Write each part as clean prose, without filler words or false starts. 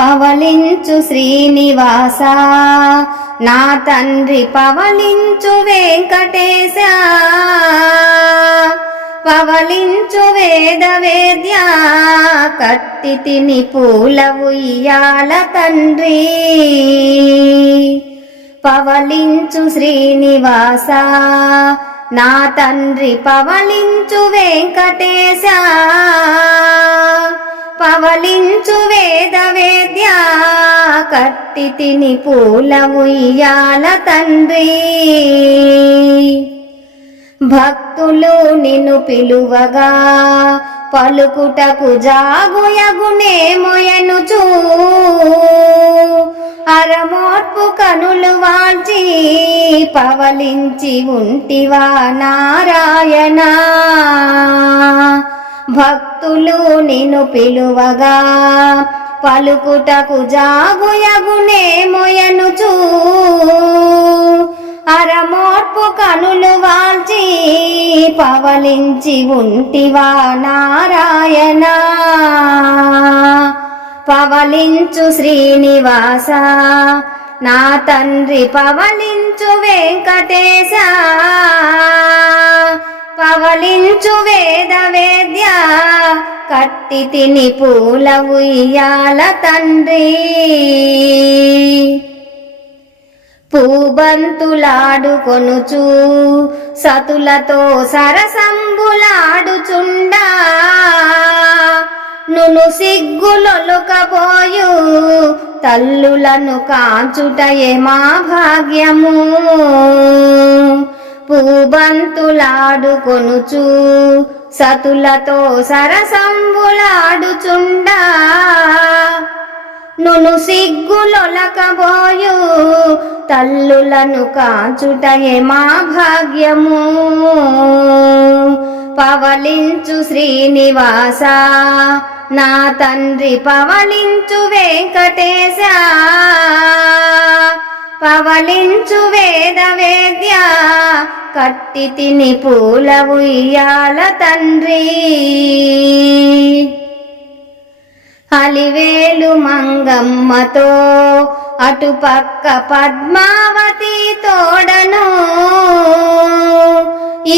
పవలించు శ్రీనివాస నా తండ్రి పవలించు వెంకటేశ పవలించు వేద వేద్య కట్టి తిని పూల ఉయ్యాల తండ్రి పవలించు శ్రీనివాస నా తండ్రి పవలించు వెంకటేశ పవలించు వేద వేద్య కట్టి తిని పూల ఉయ్యాల తండ్రి భక్తులు నిన్ను పిలువగా పలుకుటకు జాగుయగునే మొయనుచూ అరమోర్పు కనులు వాల్చి పవలించి ఉంటివా నారాయణ భక్తులు నిన్ను పిలువగా పలుకుటకు జాగుయగునే మొయనుచూ అరమోర్పు కనులు వాల్చి పవలించి ఉంటివా నారాయణ పవలించు శ్రీనివాస నా తండ్రి పవలించు వెంకటేశ పవలించు వేద వేద్య కట్టి తిని పూల ఉయ్యాల తండ్రి పూబంతులాడుకొనుచు సతులతో సరసంబులాడుచుండా నును సిగ్గులొలుకబోయు తల్లులను కాంచుటయే మా భాగ్యము పూబంతులాడుకొనుచు సతులతో సరసంబులాడుచుండా నును సిగ్గులొలకబోయు తల్లులను కాంచుటయే మా భాగ్యము పవలించు శ్రీనివాస నా తండ్రి పవలించు వెంకటేశ పవలించు వేద వేద్య కట్టి తిని పూల ఉయ్యాల తండ్రి అలివేలు మంగమ్మతో అటుపక్క పద్మావతి తోడను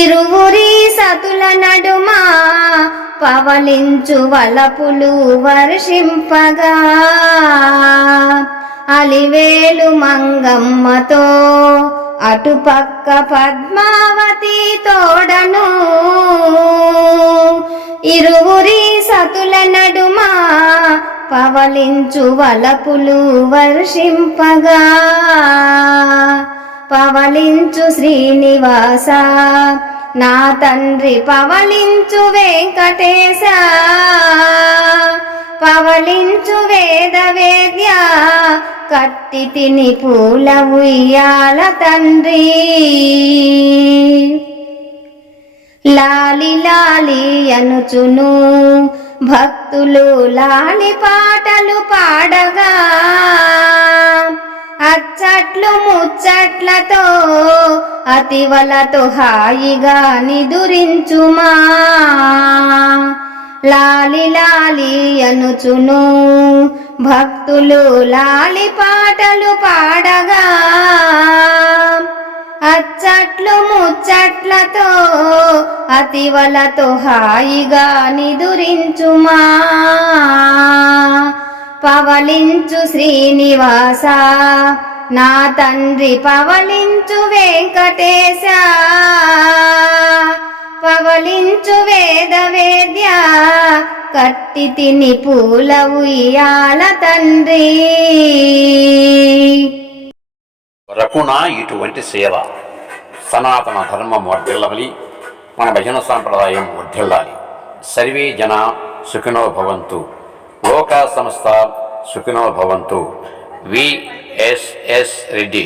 ఇరువురి సతుల నడుమ పవలించు వలపులు వర్షింపగా అలివేలు మంగమ్మతో అటుపక్క పద్మావతి తోడను ఇరువురి సతుల నడుమ పవలించు వలపులు వర్షింపగా పవలించు శ్రీనివాస నా తండ్రి పవలించు వెంకటేశ పవలించు వేద వేద్య కట్టి తిని పూల ఉయ్యాల తండ్రి లాలి లాలి అనుచును భక్తులు లాలి పాటలు పాడగా అచ్చట్లు ముచ్చట్లతో అతివలతో హాయిగా నిదురించుమా లాలి లాలి అనుచును భక్తులు లాలి పాటలు పాడగా అచ్చట్లు ముచ్చట్లతో అతివలతో హాయిగా నిదురించుమా పవలించు శ్రీనివాస నా తండ్రి పవలించు వెంకటేశ పవలించు వేద వేద్య కట్టి తిని పూల ఉయ్యాల తండ్రి రకుణ ఇటువంటి సేవ సనాతన ధర్మం వర్ధిల్లవలి మన భజన సాంప్రదాయం వర్ధిల్లాలి సర్వే జన సుఖినో భవంతు లోకా సమస్త సుఖినో భవంతు విఎస్ఎస్ రెడ్డి.